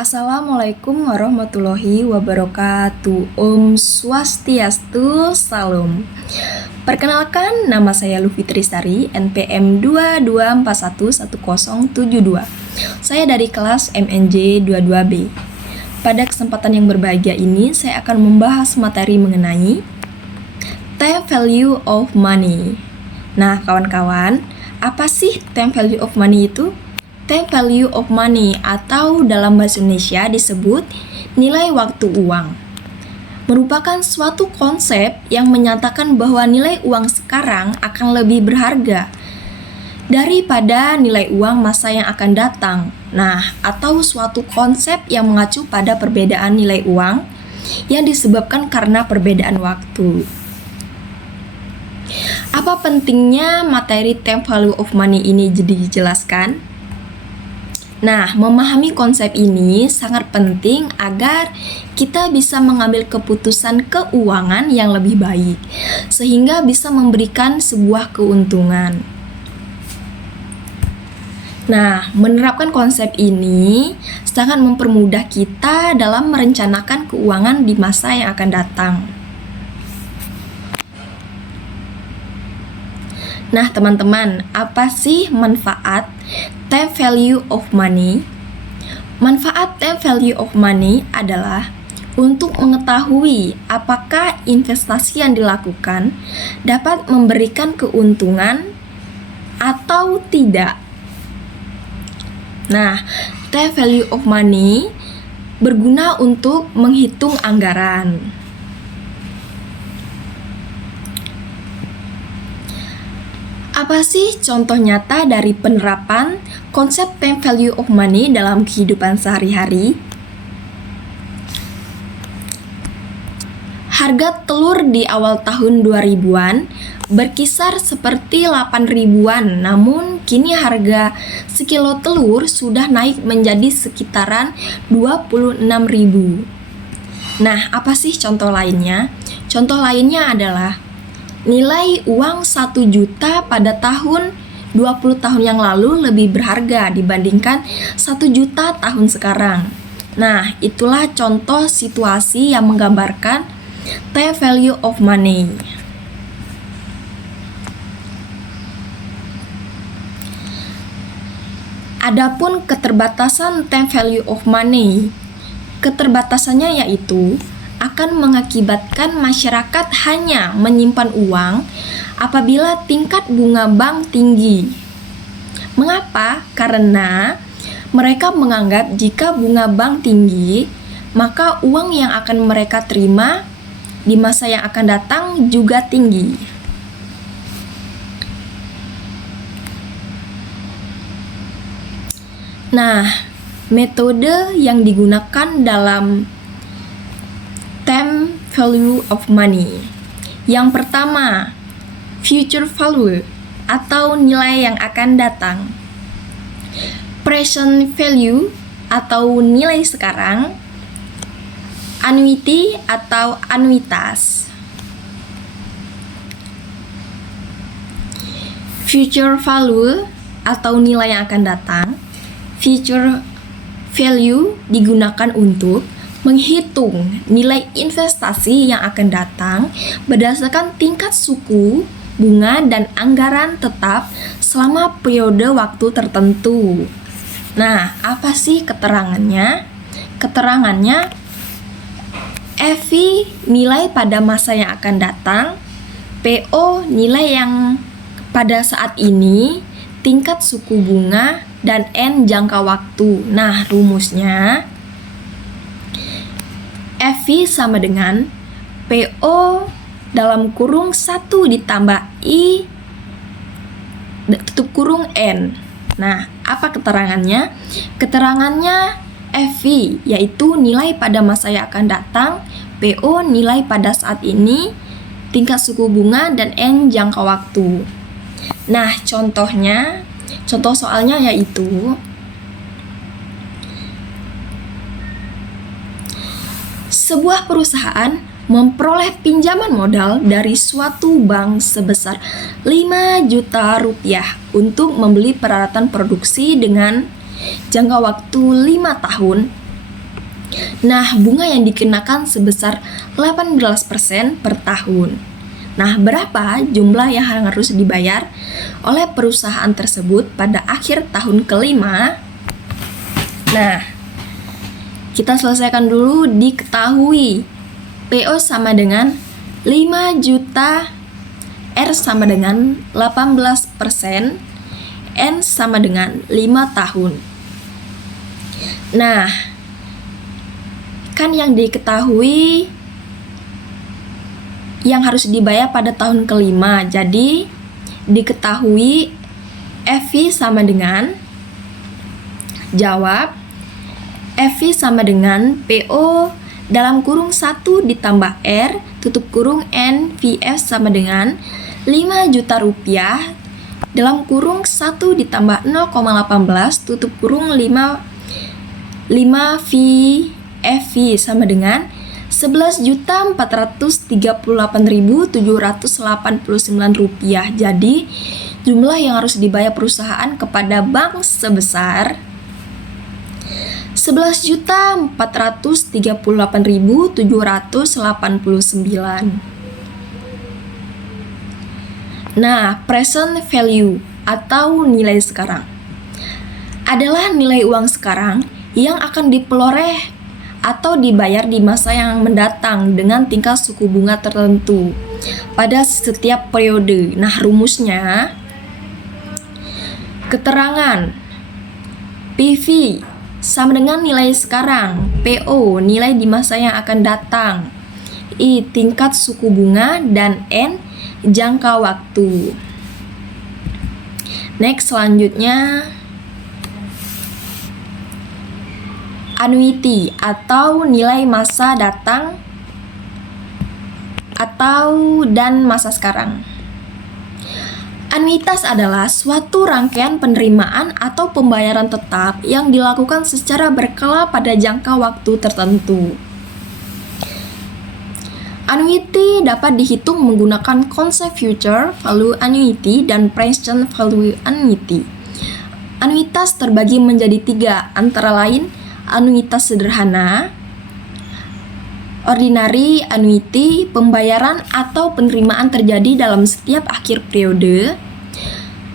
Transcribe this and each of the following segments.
Assalamualaikum warahmatullahi wabarakatuh. Om Swastiastu, Salam. Perkenalkan, nama saya Luffy Trisari, NPM 22411072. Saya dari kelas MNJ 22B. Pada kesempatan yang berbahagia ini, saya akan membahas materi mengenai time value of money. Nah, kawan-kawan, apa sih time value of money itu? Time value of money atau dalam bahasa Indonesia disebut nilai waktu uang merupakan suatu konsep yang menyatakan bahwa nilai uang sekarang akan lebih berharga daripada nilai uang masa yang akan datang. Nah, atau suatu konsep yang mengacu pada perbedaan nilai uang yang disebabkan karena perbedaan waktu. Apa pentingnya materi time value of money ini jadi dijelaskan? Nah, memahami konsep ini sangat penting agar kita bisa mengambil keputusan keuangan yang lebih baik, sehingga bisa memberikan sebuah keuntungan. Nah, menerapkan konsep ini sangat mempermudah kita dalam merencanakan keuangan di masa yang akan datang. Nah, teman-teman, apa sih manfaat time value of money? Manfaat time value of money adalah untuk mengetahui apakah investasi yang dilakukan dapat memberikan keuntungan atau tidak. Nah, time value of money berguna untuk menghitung anggaran. Apa sih contoh nyata dari penerapan konsep time value of money dalam kehidupan sehari-hari? Harga telur di awal tahun 2000-an berkisar seperti 8 ribuan, namun kini harga sekilo telur sudah naik menjadi sekitaran 26 ribu. Nah, apa sih contoh lainnya? Contoh lainnya adalah nilai uang 1 juta pada tahun 20 tahun yang lalu lebih berharga dibandingkan 1 juta tahun sekarang. Nah, itulah contoh situasi yang menggambarkan time value of money. Adapun keterbatasan time value of money, keterbatasannya yaitu akan mengakibatkan masyarakat hanya menyimpan uang apabila tingkat bunga bank tinggi. Mengapa? Karena mereka menganggap jika bunga bank tinggi, maka uang yang akan mereka terima di masa yang akan datang juga tinggi. Nah, metode yang digunakan dalam time value of money. Yang pertama, future value atau nilai yang akan datang. Present value atau nilai sekarang. Annuity atau anuitas. Future value atau nilai yang akan datang. Future value digunakan untuk menghitung nilai investasi yang akan datang berdasarkan tingkat suku, bunga, dan anggaran tetap selama periode waktu tertentu. Nah, apa sih keterangannya? Keterangannya, FV nilai pada masa yang akan datang, PO nilai yang pada saat ini, tingkat suku bunga, dan N jangka waktu. Nah, rumusnya FV sama dengan PO dalam kurung 1 ditambah I tutup kurung N. Nah, apa keterangannya? Keterangannya FV yaitu nilai pada masa yang akan datang, PO nilai pada saat ini, tingkat suku bunga, dan N jangka waktu. Nah, contoh soalnya yaitu sebuah perusahaan memperoleh pinjaman modal dari suatu bank sebesar 5 juta rupiah untuk membeli peralatan produksi dengan jangka waktu 5 tahun Nah, bunga yang dikenakan sebesar 18% per tahun. Nah, berapa jumlah yang harus dibayar oleh perusahaan tersebut pada akhir tahun kelima? Nah, kita selesaikan dulu. Diketahui PO sama dengan 5 juta, R sama dengan 18%, N sama dengan 5 tahun. Nah, kan yang diketahui yang harus dibayar pada tahun kelima. Jadi diketahui FV sama dengan, jawab, FV sama dengan PO dalam kurung 1 ditambah R tutup kurung N VF sama dengan 5 juta rupiah dalam kurung 1 ditambah 0,18 tutup kurung 5 VFV sama dengan 11.438.789 rupiah. Jadi jumlah yang harus dibayar perusahaan kepada bank sebesar 11.438.789. Nah, present value atau nilai sekarang adalah nilai uang sekarang yang akan diperoleh atau dibayar di masa yang mendatang dengan tingkat suku bunga tertentu pada setiap periode. Nah, rumusnya, keterangan PV sama dengan nilai sekarang, PO nilai di masa yang akan datang, I tingkat suku bunga, dan N jangka waktu. Next, selanjutnya annuity atau nilai masa datang dan masa sekarang. Anuitas adalah suatu rangkaian penerimaan atau pembayaran tetap yang dilakukan secara berkala pada jangka waktu tertentu. Annuity dapat dihitung menggunakan konsep future value annuity dan present value annuity. Anuitas terbagi menjadi 3, antara lain anuitas sederhana, ordinary annuity, pembayaran atau penerimaan terjadi dalam setiap akhir periode,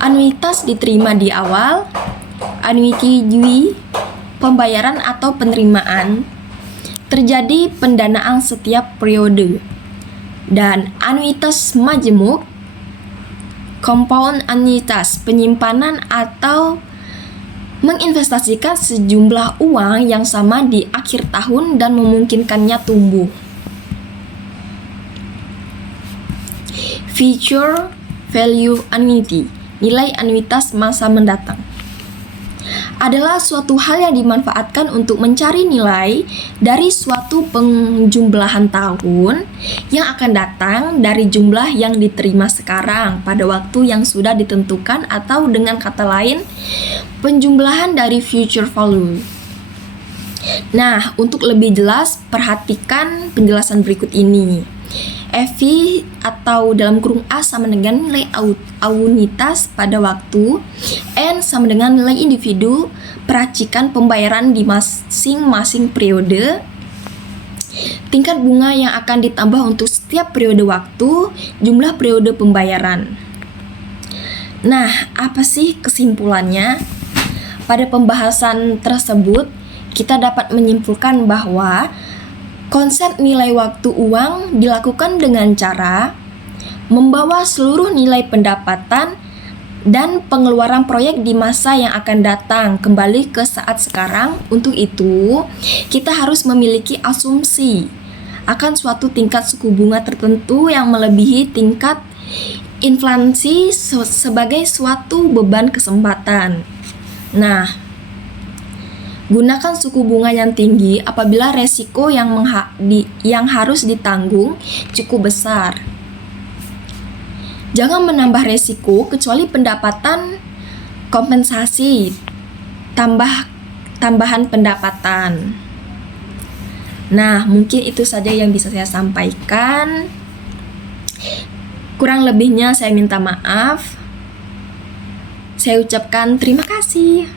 anuitas diterima di awal, annuity due, pembayaran atau penerimaan terjadi pendanaan setiap periode, dan anuitas majemuk, compound annuitas, penyimpanan atau menginvestasikan sejumlah uang yang sama di akhir tahun dan memungkinkannya tumbuh. Future value annuity, nilai anuitas masa mendatang, adalah suatu hal yang dimanfaatkan untuk mencari nilai dari suatu penjumlahan tahun yang akan datang dari jumlah yang diterima sekarang pada waktu yang sudah ditentukan, atau dengan kata lain, penjumlahan dari future value. Nah, untuk lebih jelas, perhatikan penjelasan berikut ini. FV atau dalam kurung A sama dengan nilai anuitas pada waktu, N sama dengan nilai individu peracikan pembayaran di masing-masing periode, tingkat bunga yang akan ditambah untuk setiap periode waktu, jumlah periode pembayaran. Nah, apa sih kesimpulannya? Pada pembahasan tersebut, kita dapat menyimpulkan bahwa konsep nilai waktu uang dilakukan dengan cara membawa seluruh nilai pendapatan dan pengeluaran proyek di masa yang akan datang kembali ke saat sekarang. Untuk itu, kita harus memiliki asumsi akan suatu tingkat suku bunga tertentu yang melebihi tingkat inflasi sebagai suatu beban kesempatan. Nah, gunakan suku bunga yang tinggi apabila resiko yang harus ditanggung cukup besar. Jangan menambah resiko kecuali pendapatan kompensasi tambahan pendapatan. Nah, mungkin itu saja yang bisa saya sampaikan. Kurang lebihnya saya minta maaf. Saya ucapkan terima kasih.